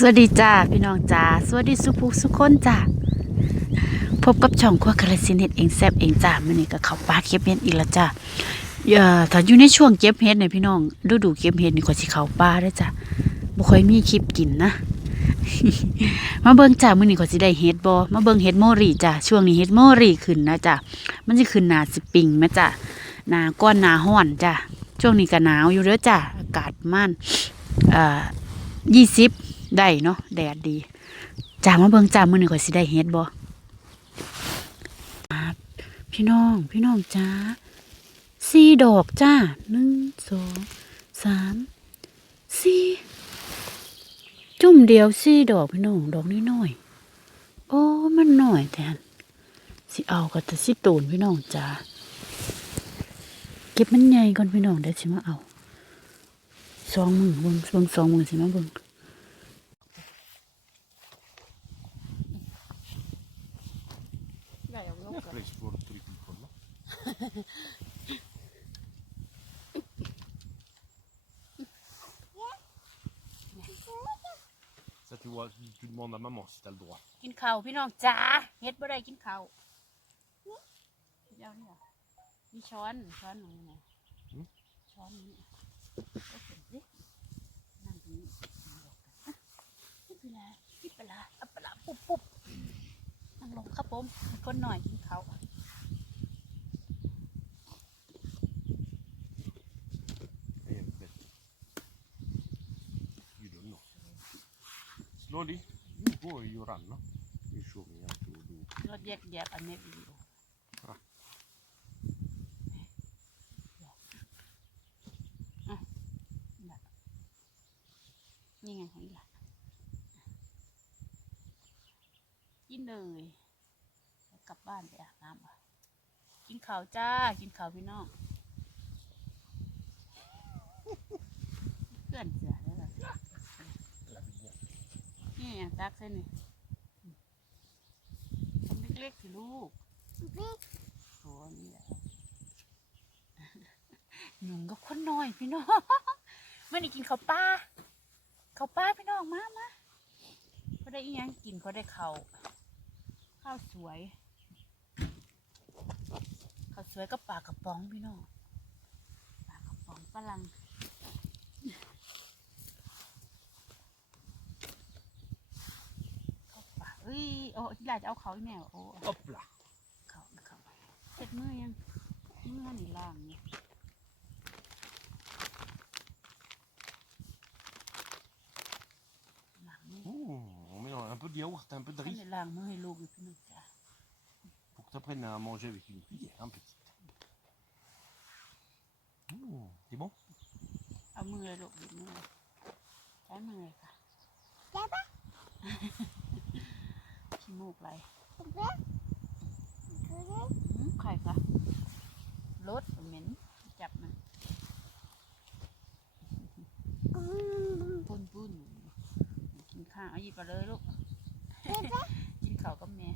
สวัสดีจ้าพี่น้องจ้าสวัสดีสุภูสุคนจ้าพบกับช่องครัวกระสินเฮ็ดเองแซบเองจ้ามื้อนี้ก็เข้าป่าเก็บเห็ดอีกแล้วจ้าเอ่อถ้าอยู่ในช่วงเก็บเห็ดเนี่ยพี่น้องฤดูเก็บเห็ดนี่ก็สิเข้าป่าเด้จ้าบ่ค่อยมีคลิปกินนะมาเบิ่งจ้ามื้อนี้ก็สิได้เห็ดบ่มาเบิ่งเห็ดโมรีจ้าช่วงนี้เห็ดโมรีขึ้นนะจ้ามันสิขึ้นหนาสิปิงแม่จ้าหนาก้อนหนาร้อนจ้าช่วงนี้ก็หนาวอยู่เด้อจ้าอากาศประมาณเอ่อ20 ได้เนาะแดดดีจ้ามาเบิ่งจ้ามื้อนี้ก็สิได้เฮ็ดบ่พี่น้องพี่น้องจ้าสี่ดอกจ้าหนึ่งสองสามสี่จุ่มเดียวสี่ดอกพี่น้องดอกน้อยๆโอ้มันหน้อยแทนสิเอาก็จะสิตูนพี่น้องจ้าเก็บมันใหญ่ก่อนพี่น้องเดี๋ยวสิมาเอาสองมือเบิ่งเบิ่งสองมือสิมาเบิ่ง den. Så tu, vois, tu demandes à maman si t'as le droit. กินข้าวพี่น้องจ้าเฮ็ดบ่ได้กินข้าวเดี๋ยวนี่เหรอมีช้อนช้อนหนูไงช้อนนี้โอเคสินั่งตรงนี้นี่เป็นไรนี่เป็นไรอัปปะละปุ๊บปุ๊บนั่งลงครับผมคนหน่อยกินข้าว Slowly. You go, you run. No? You show me how to do. รถแยกแยกอันนี้วิดีโออะอะน่ะนี่ไงของอีหล่ะกินเลยแล้วกลับบ้านไปอาบน้ำอะกินข้าวจ้า กินข้าวพี่น้อง เพื่อนเสือได้ละนี่ อย่างตักเส้นนี่ทำเล็กๆสิลูกโอ้นี่แหละหนุ่มกับคนน้อยพี่น้องไม่ได้กินข้าวปลาข้าวปลาพี่น้องมามาเขาได้อีหยังกินเขาได้ข้าวข้าวสวยข้าวสวยกับปลากระป๋องพี่น้องปลากระป๋องฝรั่ง เข้าปากเอ้ยโอ้ที่ลาจะเอาเขาอีแม่วะโอ้ Hop là. เขาเขาเสร็จมือยังมือนี่ล่างเนี่ยล้างมือ Ouh, on mélange un peu de yaourt, un peu de ท่าน riz ได้ล้างมือให้ลูกอยู่พี่น้องจ้ะ pour que tu apprennes à manger avec une cuillère, hein, petite. Ouh, c'est bon เอามือเลยลูกหยิบมือเลยใช้มือเลยค่ะขี้มูกไหลหืมใครคะรถเหม็นจับมัน ปุ้นปุ้นกิน ข้าวเอาหยิบมาเลยลูกกินข้าวกับแม่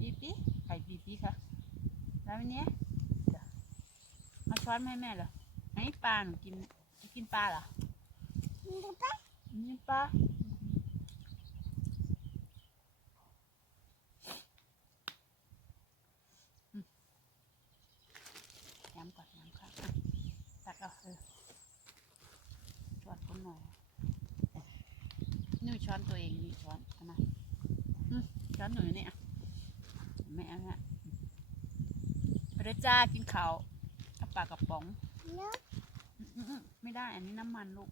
บีบีไข่บีบีค่ะแล้ววันนี้จ้ะมาช้อนมาให้แม่เหรอไอ้ปลาหนูกินจะกินปลาเหรอกินปลาอืมย้ำก่อนย้ำค่ะอะตักเอาเออช้อนคนหน่อย นี่ ช้อนตัวเองนี่ช้อนเอามาช้อนหนูนี่อะแม่เอาฮะไปเลยจ้ากินข้าวกับปลากระป๋อง ไม่ได้อันนี้น้ำมันลูก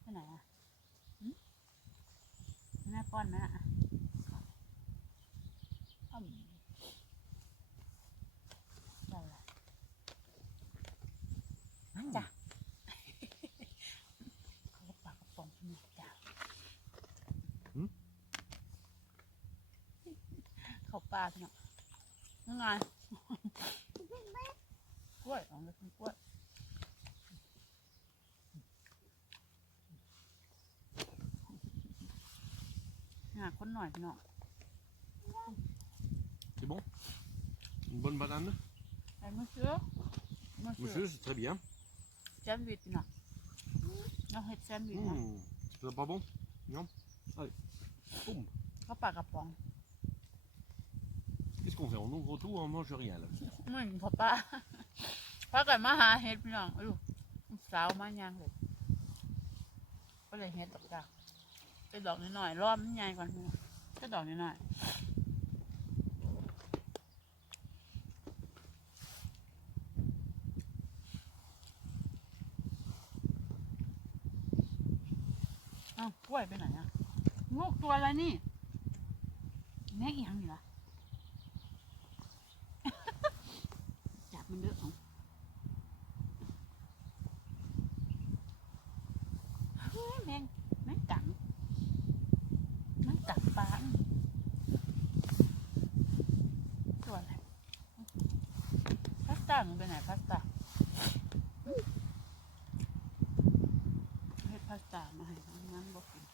ไปไหนอะแม่ป้อนไหมอะอ้อมได้ละ จ้ะ เขาก็ปากกระป๋องนี่จ้ะ หืม เขาปลาพี่น้องยังไงกล้วยเอาเลยกล้วยหาคนหน่อยพี่น้อง C'est bon Une bonne banane ไอ้มือเชื้อมือเชื้อ Monsieur, c'est très bien. แซนด์วิชน่ะเราเฮ็ดแซนด์วิชนะ Mmh. C'est pas bon Non Allez. Boum. ข้าวปลากระป๋อง Qu'est-ce qu'on fait On ouvre tout, on mange rien là. เหมือนพ่อป้าพากันมาหาเฮ็ดพี่น้องเอาลูกสาวมาย่างเลยก็เลยเฮ็ดดอกจ้าไปดอกนิดหน่อยๆรอบมันใหญ่ก่อนพี่น้องก็ดอกนิดหน่อยเอ้ากล้วยไปไหนอะลูกตัวอะไรนี่แม่อีหยังนี่ละ จับมันเด้อเอาเฮ้ยแมงแมงกังแมงกังปลาตัวอะไรพาสต้ามันไปไหน พาสต้าให้พาสต้ามาให้ทั้งนั้นบอกกิน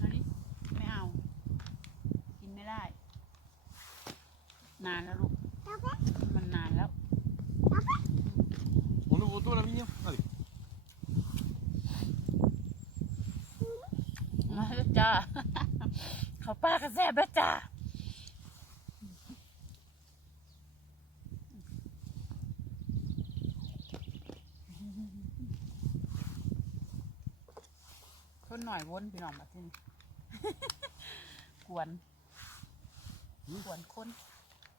อันนี้ไม่เอากินไม่ได้นานแล้วลูก มันนานแล้ว On ouvre tout la vigne Allez. มาแล้วจ้า เขาป้ากระแซบแล้วจ้าคนหน่อยวนพี่น้องมาที่นี่ กวน กวนคน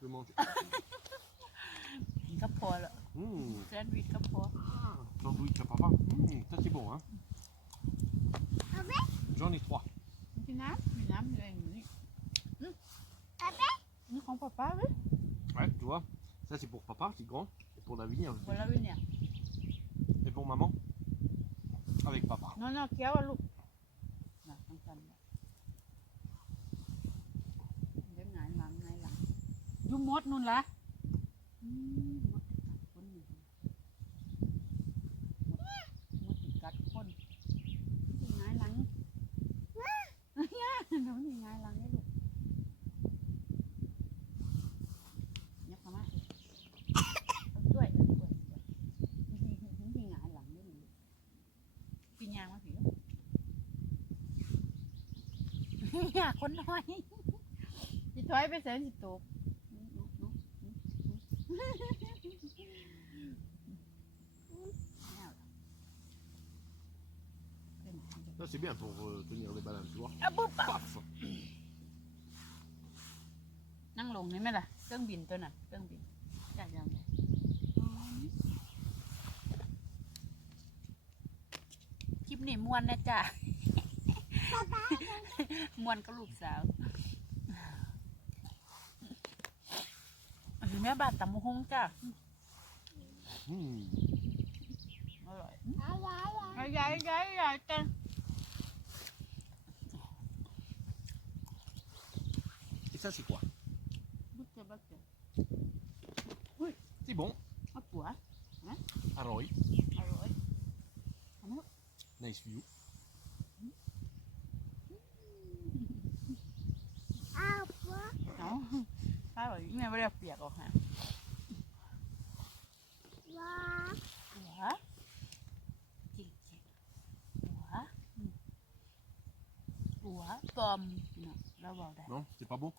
Je vais manger. กินก็พอล้ว Mmh. แซนด์วิชก็พอ Sandwich à papa. Mmh, ça c'est bon hein. J'en ai trois. กินน้ำมีน้ำอยู่เองอยู่นี่อืมนี่ของป้าป้าเลย Ouais, tu vois. Ça c'est pour papa, c'est grand. Et pour la vigne คนละวินเนี่ย Et pour maman Avec papa. น้องๆเคี้ยวอะลูกน่ะต้องกันเนี่ยเดี๋ยวหงายหลังหงายหลังอยุ่มดนู่นละอืมมดกัดคนนี่มดมดกัดคนสิหงายหลังย่าน้องสิหงายหลังให้ลูกยับเข้ามาสิเอาช่วยเอาช่วยช่วยสิหงายหลังได้ลูกปีนยางมาสิลูก อยาก คนน้อยสิถอยไปเสริมสิตกไม่เอาหรอกเป็นไง Ça c'est bien pour euh, tenir les bananes, tu vois. อะปุ๊บปั๊บ Paf นั่งลงนี่ไหมล่ะ เครื่องบินตัวน่ะ เครื่องบินจ่ายยังไงคลิปนี้มวนนะจ๊ะ มวนกับลูกสาวอยู่แม่บ้านตำมะฮงจ้ะ Mmh. อร่อยใหญ่ใหญ่ใหญ่ใหญ่จัง Et ça c'est quoi บุกเจอบุกเจอ C'est bon. เอาปัว Aroy. อร่อย Nice view. เอาข้าวแม่ไม่ได้เอาเปียกออกฮะปัวจริงจริงปัวอืมปัวปลอมเนาะเราบอกได้ Non C'est pas bon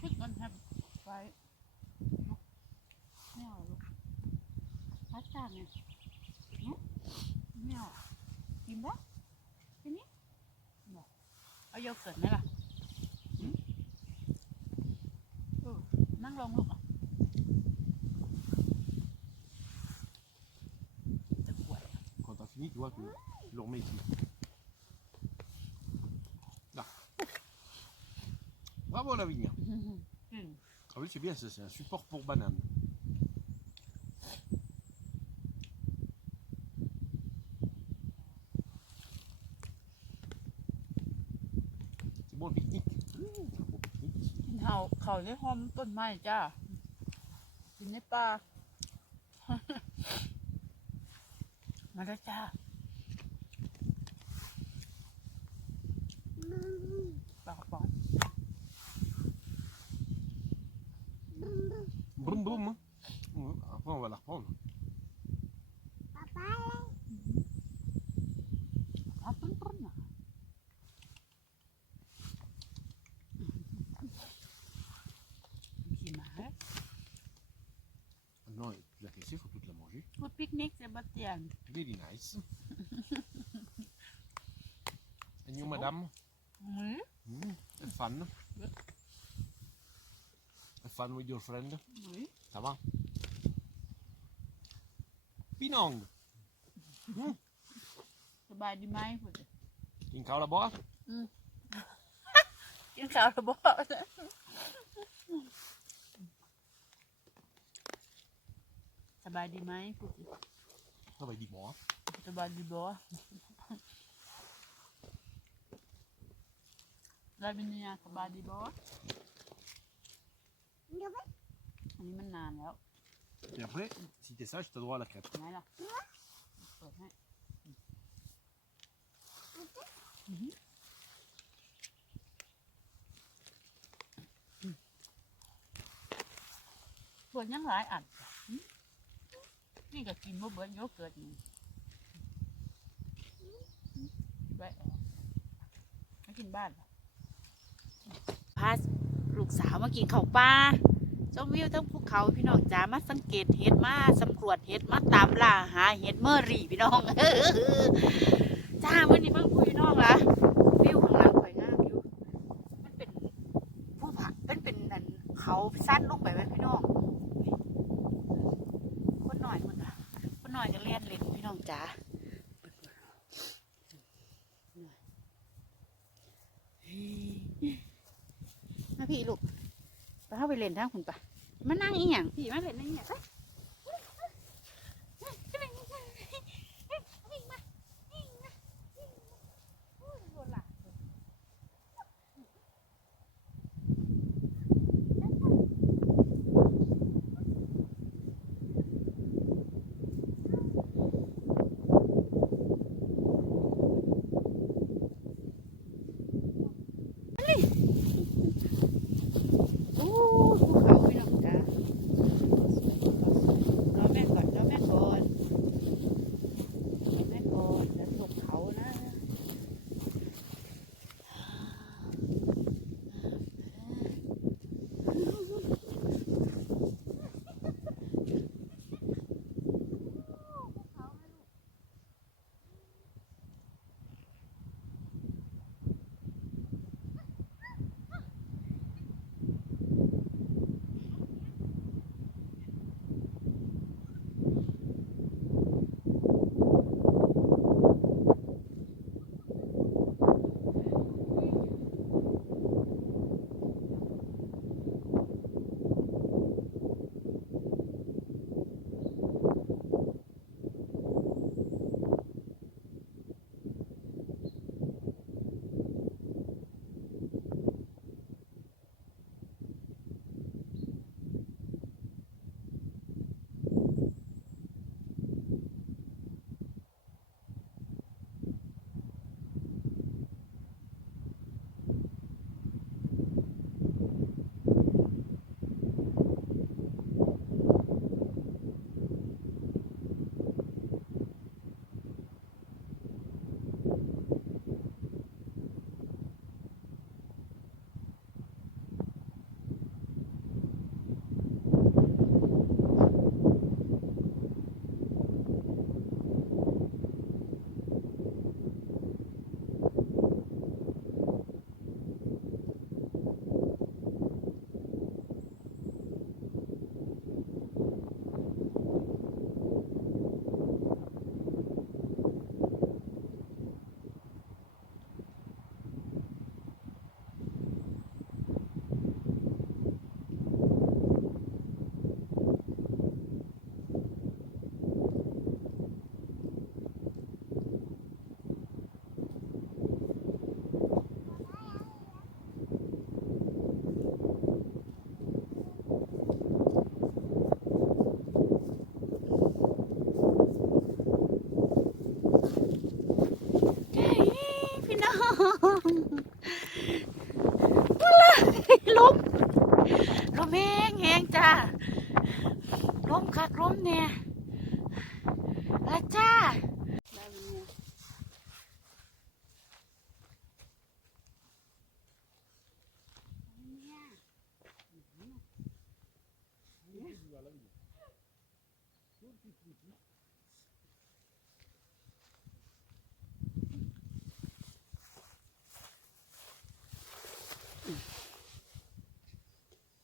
พึกมันครับไว้เนาะไม่เอาลูกพาสต้าเนี่ยเนาะไม่เอากินปะทีนี้บอก เอาโยเกิร์ตไหมล่ะหืมเออนั่งลงลูกอ่ะจะปวด Quand t'as fini, tu vois, tu, tu le remets ici. Là. Bravo la vigne. อืม Ah oui, c'est bien, ça, c'est un support pour banane. บบิจิกกินเห่าเขาได้หอมต้นไม้จ้า กินในป่า มาแล้วจ้าปลากระป๋อง Brum brum. Mm, Après, on va la reprendre. เอาปุ้นปุ้นๆน่ะขี่ม้า Non, la cassée, il faut toute la manger. พูดปิ กนิกเซบาสเตียน Very nice. And you, madame? อืม Mm, have fun. Have fun with your friend. อุ๊ย Ça va? Pinong. สบายดีไหมพูดดิกินข้าวแล้วบ่กินข้าวหรือบ่สบายดีไหมพูดดิ Ça va, dis-moi. สบายดีบ่ลาบินียาสบายดีบ่อันนี้มันนานแล้ว Et après, si t'es sage, t'as droit à la crêpe. ไหนล่ะ นี่ก็กินบ่เบิดโยเกิร์ตนี่ไว้ออกให้กินบ้านพาลูกสาวมากินข้าวปลาชมวิวทั้งภูเขาพี่น้องจ๋ามาสังเกตเห็ดมาสำรวจเห็ดมาตามล่าหาเห็ดเมอรี่พี่น้องจ้าวันนี้เพิ่งคุยพี่น้องละวิวข้างหลังข่อยงามอยู่มันเป็นผู้ผาเป็นเป็นนั่นเขาสั้นลงไปไหมพี่น้องนี่คนหน่อยคนน่ะค นหน่อยก็เล่นเล่นพี่น้องจ๋ามาพี่ลูกไปเข้าไปเล่นทางคุณปะมานั่งอีหยังพี่มาเล่นนั่งอีหยังไป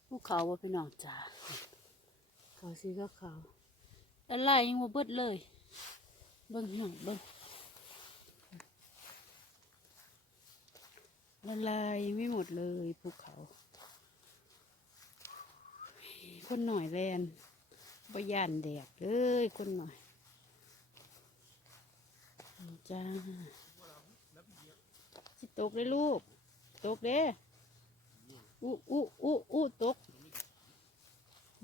ภูเขาว่าพี่นองจ้าเขาสีก็เขาอะไรยังว่าเบิดเลย เบิ้งหนัอเบิ้งละลายยังไม่หมดเลยภูเขา คนหน่อยแลน บ่ย่านแดดเลยคนหน่อยจ้าสิตกเลยลูก ตกเด้อู้อู้อู้อู้ตก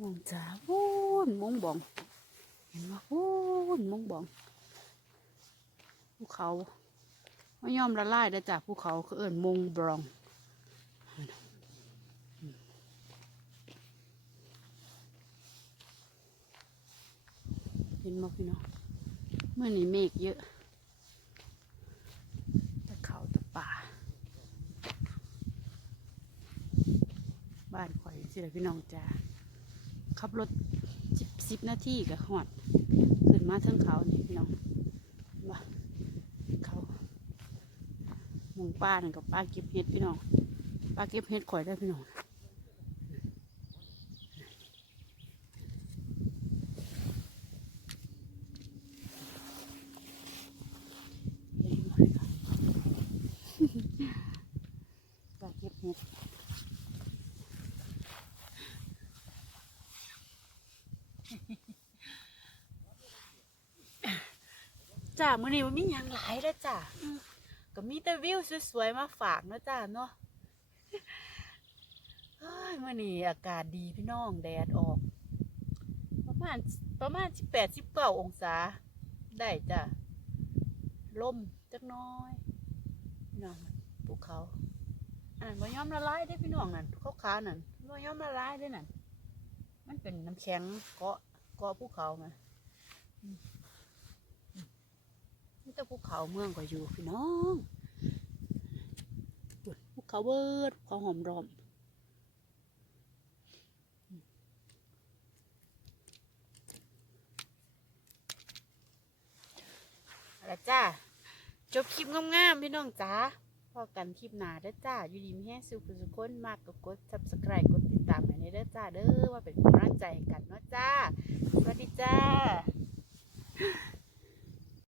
มองจ้าวู้นมองบอง เห็นว่าวู้นมองบองภูเขาไม่ยอมละลายได้จากภูเขาคือเอิ่นมงบรอง ห็นไหมพี่น้องเมื่อนี้เมฆเยอะตะเขาตะป่า บ้านข่อยสิละพี่น้องจ้าขับรถสิบสิบนาทีกับหอด ขึ้นมาเทิงเขานี่พี่น้องว่าเขามุงป้าหนึ่งกับป้าเก็บเห็ดพี่น้องป้าเก็บเห็ดข่อยได้พี่น้อง เห็นหมดเลยค่ะ ป้าเก็บเห็ด จ้า มื้อนี้มันมีหยังหลายแล้วจ้าอืมก็มีแต่วิวสวยๆมาฝากเนาะจ้าเนาะเฮ้ยมื้อนี้อากาศดีพี่น้องแดดออก ประมาณประมาณสิบแปดสิบเก้าองศา ได้จ้ะลมจักหน้อยพี่น้องภูเขาอันนั้นบ่ยอมละลายได้อพี่น้องนั่นเขาขาวๆนั่นบ่ยอมละลายได้อนั่นมันเป็นน้ำแข็งเกาะเกาะภูเขามา นี่แต่ภูเขาเมืองก็อยู่พี่น้องภูเขาเบิดภูเขาหอมรอมอาละจ้า จบคลิปงามๆพี่น้องจ้าพอกันคลิปหนาเด้อจ้า อยู่ดีมีแห้งสุขสุขคนมากก็กด subscribe กดติดตามให้ในเด้อจ้า เด้อว่าเป็นกำลังใจกันเนาะจ้า สวัสดีจ้า